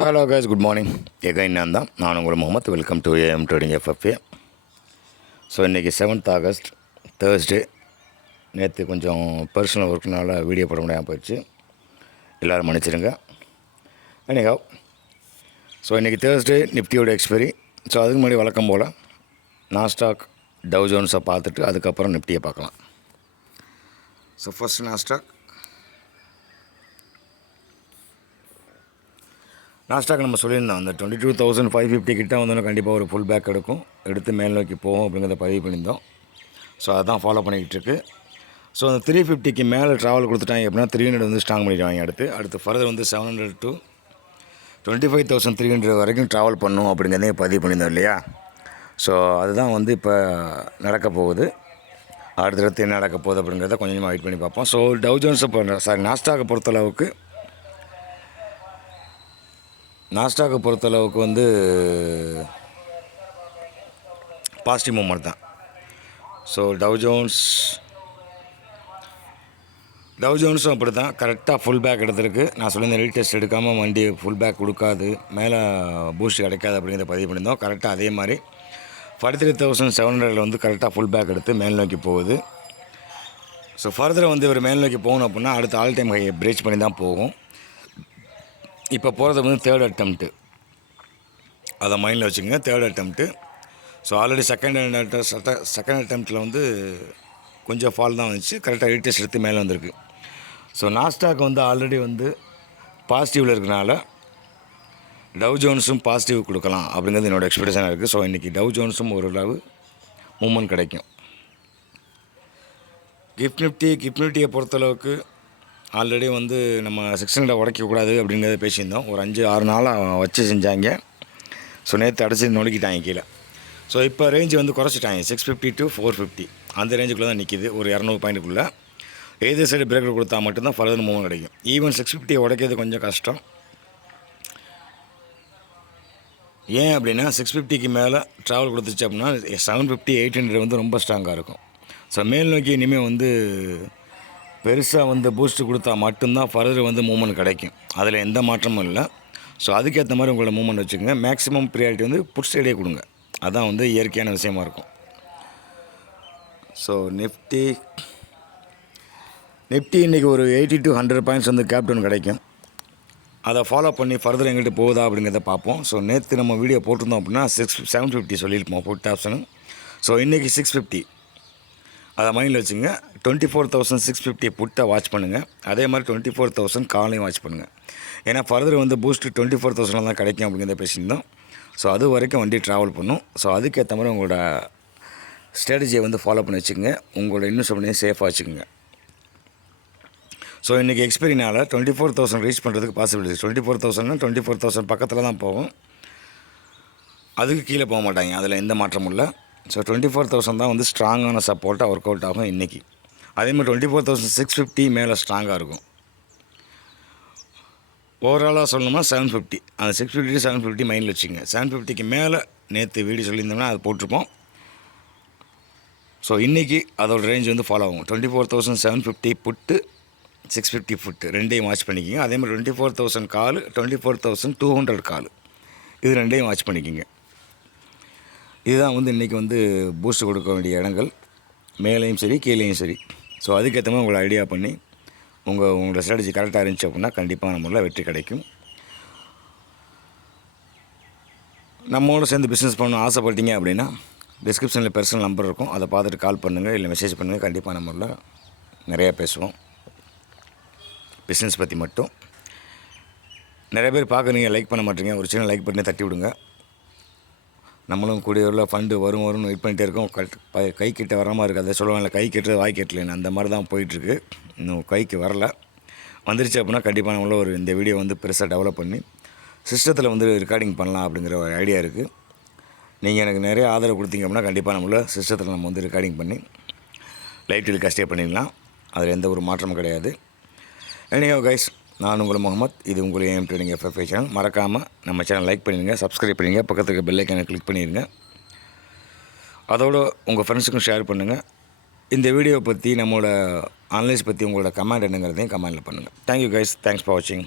Hello guys good morning again நான் தான் நான் உங்கள் Muhammad. Welcome to AM trading FFA so இன்றைக்கி செவன்த் ஆகஸ்ட் தேர்ஸ்டே நேற்று கொஞ்சம் பர்சனல் ஒர்க்னால வீடியோ போட முடியாமல் போயிடுச்சு. எல்லோரும் மன்னிச்சிடுங்க. ஹவ் ஸோ இன்றைக்கி தேர்ஸ்டே நிஃப்டியோட எக்ஸ்பைரி ஸோ அதுக்கு முன்னாடி வழக்கம் போல் நாஸ்டாக் டவ் ஜோன்ஸை பார்த்துட்டு அதுக்கப்புறம் நிஃப்டியை பார்க்கலாம். ஸோ ஃபஸ்ட் நாஸ்டாக் நாஸ்டாக் நம்ம சொல்லியிருந்தோம் அந்த twenty two thousand five fifty கிட்ட வந்தோன்னா கண்டிப்பாக ஒரு ஃபுல் பேக் எடுக்கும். எடுத்து மேல் நோக்கி போகும் அப்படிங்கிறத பதிவு பண்ணியிருந்தோம். ஸோ அதான் ஃபாலோ பண்ணிக்கிட்டு இருக்கு. ஸோ அந்த த்ரீ ஃபிஃப்டிக்கு மேலே ட்ராவல் கொடுத்துட்டாங்க அப்படின்னா த்ரீ ஹண்ட்ரட் வந்து ஸ்ட்ராங் பண்ணிடுவாங்க அடுத்து. அடுத்து ஃபர்தர் வந்து seven hundred to twenty five thousand three hundred வரைக்கும் ட்ராவல் பண்ணும் அப்படிங்கிறதையும் பதிவு பண்ணியிருந்தோம் இல்லையா? ஸோ அதுதான் வந்து இப்போ நடக்க போகுது. அடுத்தடுத்து என்ன நடக்க போகுது அப்படிங்கிறத கொஞ்சமாக வெயிட் பண்ணி பார்ப்போம். ஸோ டவுஜன்ஸை பொறுத்த சாரி நாஸ்டாக்கை பொறுத்தளவுக்கு நாஸ்டாக்கை பொறுத்தளவுக்கு வந்து பாசிட்டிவ் மூமெண்ட் தான். ஸோ டவ் ஜோன்ஸ் டவ் ஜோன்ஸும் அப்படி தான் கரெக்டாக ஃபுல் பேக் எடுத்திருக்கு. நான் சொல்லியிருந்தேன் ரீடெஸ்ட் எடுக்காமல் வண்டி ஃபுல் பேக் கொடுக்காது. மேலே பூஸ்ட் கிடைக்காது அப்படிங்கிறத பதிவு பண்ணியிருந்தோம். கரெக்டாக அதே மாதிரி. ஃபார்ட்டி த்ரீ தௌசண்ட் செவன் ஹண்ட்ரடில் வந்து கரெக்டாக ஃபுல் பேக் எடுத்து மேல் நோக்கி போகுது. ஸோ ஃபர்தர் வந்து இவர் மேல் நோக்கி போகணும் அப்படின்னா அடுத்த ஆல் டைம் ஹையை பிரேச் பண்ணி தான் போகும். இப்போ போகிறது வந்து தேர்ட் அட்டம்ப்ட்டு. அதை மைண்டில் வச்சுக்கோங்க third attempt. So already second second அட்டம்ப்ட்டில் வந்து கொஞ்சம் ஃபால் தான் வந்துச்சு. கரெக்டாக ரீடெஸ்ட் எடுத்து மேலே வந்திருக்கு. ஸோ நாஸ்டாக் வந்து ஆல்ரெடி வந்து பாசிட்டிவில் இருக்கனால டவ் ஜோன்ஸும் பாசிட்டிவ் கொடுக்கலாம் அப்படிங்கிறது என்னோடய எக்ஸ்பெக்டேஷனாக இருக்குது ஸோ இன்றைக்கி டவ் ஜோன்ஸும் ஓரளவு மூமெண்ட் கிடைக்கும். கிஃப்ட் நிஃப்டி கிஃப்ட் நிஃப்டியை பொறுத்தளவுக்கு ஆல்ரெடி வந்து நம்ம செக்ஷனில் உடைக்கக்கூடாது அப்படிங்கிறத பேசியிருந்தோம். ஒரு அஞ்சு ஆறு நாளாக வச்சு செஞ்சாங்க. ஸோ நேற்று அடைச்சி நொறுக்கிட்டாங்க கீழே. ஸோ இப்போ ரேஞ்சு வந்து குறைச்சிட்டாங்க. Six fifty to four fifty அந்த ரேஞ்சுக்குள்ளே தான் நிற்கிது ஒரு இரநூறு பாயிண்ட்டுக்குள்ளே ஏதோ சைடு பிரேக்கர் கொடுத்தா மட்டும்தான் ஃபர்தர் மூவ் கிடைக்கும். ஈவன் சிக்ஸ் ஃபிஃப்டியை உடைக்கிறது கொஞ்சம் கஷ்டம். ஏன் அப்படின்னா சிக்ஸ் ஃபிஃப்டிக்கு மேலே ட்ராவல் கொடுத்துச்சு அப்படின்னா செவன் ஃபிஃப்டி எயிட் ஹண்ட்ரட் வந்து ரொம்ப ஸ்ட்ராங்காக இருக்கும். ஸோ மேல் நோக்கி இனிமேல் வந்து பெருசாக வந்து பூஸ்ட் கொடுத்தா மட்டும்தான் ஃபர்தர் வந்து மூமெண்ட் கிடைக்கும். அதில் எந்த மாற்றமும் இல்லை. ஸோ அதுக்கேற்ற மாதிரி உங்களோட மூமெண்ட் வச்சுக்கோங்க. மேக்ஸிமம் ப்ரியாரிட்டி வந்து புட் சைடே கொடுங்க. அதான் வந்து இயற்கையான விஷயமா இருக்கும். ஸோ நிஃப்டி நிஃப்டி இன்றைக்கி ஒரு எயிட்டி டு ஹண்ட்ரட் பாயிண்ட்ஸ் வந்து கேப்டன் கிடைக்கும். அதை ஃபாலோ பண்ணி ஃபர்தர் எங்கிட்ட போகுதா அப்படிங்கிறத பார்ப்போம். ஸோ நேற்று நம்ம வீடியோ போட்டிருந்தோம் அப்படின்னா சிக்ஸ் செவன் ஃபிஃப்டி சொல்லியிருப்போம். புட் ஆப்ஷனு ஸோ இன்றைக்கி சிக்ஸ் ஃபிஃப்டி அதை மைண்டில் வச்சுங்க. Twenty four thousand six fifty புட்டை watch பண்ணுங்கள் அதே மாதிரி டுவெண்ட்டி ஃபோர் தௌசண்ட் காலையும் வாட்ச் பண்ணுங்கள் ஏன்னா ஃபர்தர் வந்து பூஸ்ட் டுவெண்ட்டி ஃபோர் தௌசண்டில் தான் கிடைக்கும் அப்படிங்கிறத பேசியிருந்தோம் ஸோ அது வரைக்கும் வண்டி ட்ராவல் பண்ணும். ஸோ அதுக்கேற்ற மாதிரி உங்களோட ஸ்ட்ராட்டஜியை வந்து ஃபாலோ பண்ணி வச்சுக்கோங்க. உங்களோட இன்வெஸ்ட் பண்ணி சேஃபாக வச்சுக்கோங்க. ஸோ இன்றைக்கி எக்ஸ்பீரியனால் டுவெண்ட்டி ஃபோர் தௌசண்ட் ரீச் பண்ணுறதுக்கு பாசிபிலிட்டி டுவெண்ட்டி ஃபோர் தௌசண்ட்னா டுவெண்ட்டி ஃபோர் தௌசண்ட் பக்கத்தில் தான் போகும். அதுக்கு கீழே போக மாட்டாங்க. அதில் எந்த மாற்றமும் இல்லை. ஸோ டுவெண்ட்டி ஃபோர் தௌசண்ட் தான் வந்து ஸ்ட்ராங்கான சப்போர்ட்டாக ஒர்க் அவுட் ஆகும் இன்றைக்கி அதே மாதிரி twenty four thousand six fifty மேலே ஸ்ட்ராங்காக இருக்கும். ஓவராலாக சொல்லணும்னா செவன் ஃபிஃப்டி அந்த சிக்ஸ் ஃபிஃப்டி செவன் ஃபிஃப்டி மைண்டில் வச்சுங்க செவன் ஃபிஃப்டிக்கு மேலே நேற்று வீடியோ சொல்லியிருந்தோம்னா அது போட்டிருப்போம். ஸோ இன்றைக்கி அதோட ரேஞ்ச் வந்து ஃபாலோ ஆகும். Twenty four thousand seven fifty put six fifty put ரெண்டையும் வாட்ச் பண்ணிக்கிங்க. அதே மாதிரி twenty four thousand call twenty four thousand two hundred call. இது ரெண்டையும் வாட்ச் பண்ணிக்கிங்க. இதுதான் வந்து இன்றைக்கி வந்து பூஸ்ட் கொடுக்க வேண்டிய இடங்கள். மேலேயும் சரி கீழேயும் சரி. ஸோ அதுக்கேற்ற மாதிரி உங்களை ஐடியா பண்ணி உங்கள் உங்களோட ஸ்ட்ராட்டஜி கரெக்டாக இருந்துச்சு அப்படின்னா கண்டிப்பாக நம்மளால் வெற்றி கிடைக்கும். நம்மளோட சேர்ந்து பிஸ்னஸ் பண்ண ஆசைப்பட்டீங்க அப்படின்னா டிஸ்கிரிப்ஷனில் பர்சனல் நம்பர் இருக்கும். அதை பார்த்துட்டு கால் பண்ணுங்கள் இல்லை மெசேஜ் பண்ணுங்கள் கண்டிப்பாக நம்மள நிறையா பேசுவோம். பிஸ்னஸ் பற்றி மட்டும். நிறைய பேர் பார்க்குறீங்க லைக் பண்ண மாட்டீங்க. ஒரு சின்ன லைக் பண்ணி தட்டி விடுங்க. நம்மளும் கூடிய உள்ள ஃபண்டு வரும் வரும்னு வெயிட் பண்ணிகிட்டே இருக்கோம். கரெக்ட் ப- கை கிட்ட வர மாதிரி இருக்குது அதை சொல்லுவாங்கல்ல கை கெட்டுறது வாய் கெட்டலன்னு. அந்த மாதிரி தான் போயிட்டுருக்கு. இன்னும் கைக்கு வரல. வந்துருச்சு அப்படின்னா கண்டிப்பாக நம்மள ஒரு இந்த வீடியோ வந்து பெருசாக டெவலப் பண்ணி சிஸ்டத்தில் வந்து ரெக்கார்டிங் பண்ணலாம் அப்படிங்கிற ஒரு ஐடியா இருக்குது நீங்கள் எனக்கு நிறைய ஆதரவு கொடுத்தீங்க அப்படின்னா கண்டிப்பாக நம்மள சிஸ்டத்தில் நம்ம வந்து ரெக்கார்டிங் பண்ணி லைட் டெலிகாஸ்டே பண்ணிடலாம். அதில் எந்த ஒரு மாற்றமும் கிடையாது. எனியோ கைஸ் நான் உங்கள் முகமது இது உங்கள் ஏஎம் ட்ரேடிங் எஃப்எஃப்ஐ சேனல் மறக்காமல் நம்ம சேனல் லைக் பண்ணிடுங்க சப்ஸ்கிரைப் பண்ணிடுங்க பக்கத்துக்கு இருக்க பெல் கிளிக் பண்ணிடுங்க அதோடு உங்கள் ஃப்ரெண்ட்ஸுக்கும் ஷேர் பண்ணுங்கள் இந்த வீடியோ பற்றி நம்மளோட அனலைஸ் பற்றி உங்களோட கமெண்ட் என்னங்கிறதையும் கமெண்டில் பண்ணுங்கள் தேங்க்யூ கைஸ் தேங்க்ஸ் ஃபார் வாட்சிங்